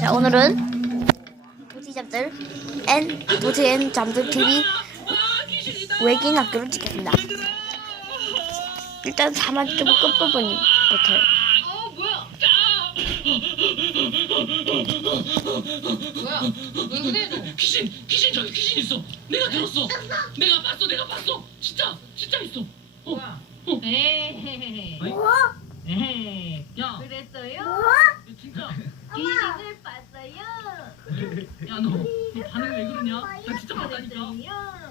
자 오늘은 도티잡들 앤 도티 앤 잠들 TV 외계인 학교를 찍겠습니다. 일단 4만 점 끝부분부터요. 어 뭐야? 왜 그래 너? 귀신 귀신 저기 귀신 있어 내가 들었어 내가 봤어 내가 봤어 진짜 진짜 있어 뭐야? 어. 에헤헤헤. 아이, 에헤. 야 그랬어요? 진짜 귀신을 봤어요. 야 너 반응 왜 그러냐 나 진짜 봤다니까.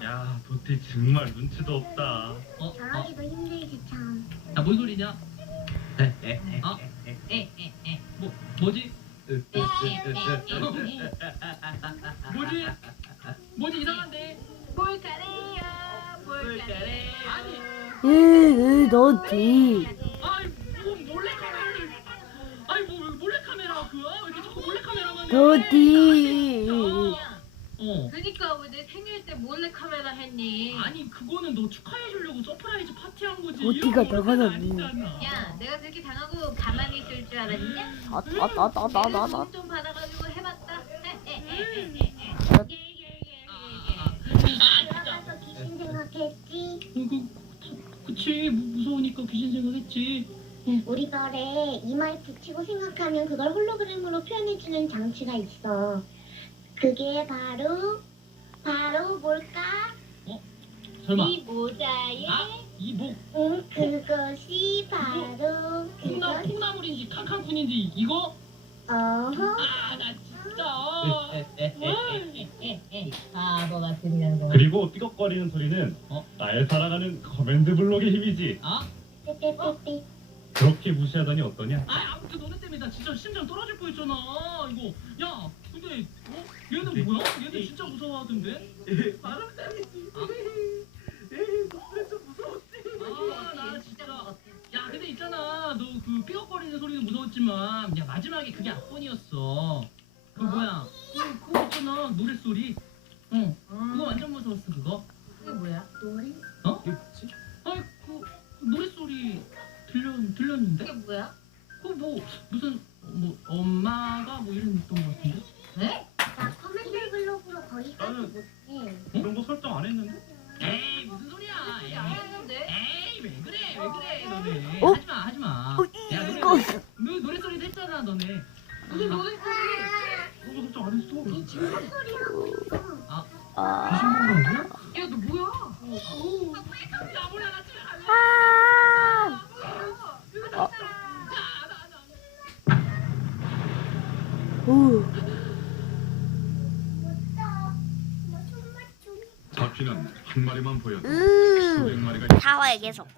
야, 도티 정말 눈치도 없다. 어? 어? 전화기도 힘들지 참. 야뭔 소리냐 어? 에에에. 뭐 뭐지 뭐지 뭐지 이상한데 볼까래요. 볼까래. 아니 으으 도티. 도티. 어 그니까 왜 내 생일 때 몰래 카메라 했니? 아니 그거는 너 축하해 주려고 서프라이즈 파티 한 거지 어디가 이런 거 나가나 아니잖아. 야, 내가 그렇게 당하고 가만히 있을 줄 알았냐? 아아아아아아 돈좀 받아가지고 해봤다. 아, 들어가서 귀신 생각했지. 어, 그, 그치 무- 무서우니까 귀신 생각했지 우리 별에 이마에 붙이고 생각하면 그걸 홀로그램으로 표현해주는 장치가 있어. 그게 바로 바로 뭘까? 설마 이 모자에 아 이 목 응, 그것이 바로 콩나 그것. 콩나물인지 칸칸쿤인지 이거 어허. 아나 진짜 바보 같은 녀석. 그리고 삐걱거리는 소리는 어? 나의 사랑하는 커맨드 블록의 힘이지. 아? 삐삐삐삐. 그렇게 무시하다니 어떠냐? 아 아무튼 너네 때문에 나 진짜 심장 떨어질 뻔했잖아. 이거. 야 근데 어? 얘는 뭐야? 얘는 진짜 무서워하던데? 나름 때문이지. 아 나 진짜. 야 근데 있잖아. 너 그 삐걱거리는 소리는 무서웠지만 야 마지막에 그게 악본이었어. 그 뭐야 들렸는데 그게 뭐야? 그뭐 무슨 뭐 엄마가 뭐 이랬던 것 같은데 네? 나 커맨드 블록으로 거기까지 나는- 못해. 그런 거 설정 안 했는데? 에이 무슨 소리야 에이, 안 했는데? 에이 왜 그래 왜 그래 너네 어? 하지마 하지마 야 노래 이거 너 노랫소리도 했잖아 너네 무슨 노래 그런 거 설정 안 했어. 너 지금 아. 귀신 보는 거 아니야? 야, 너 뭐야? 야 오. 바퀴는 한 마리만 보여도 으. 수백 마리가 타워에 계속.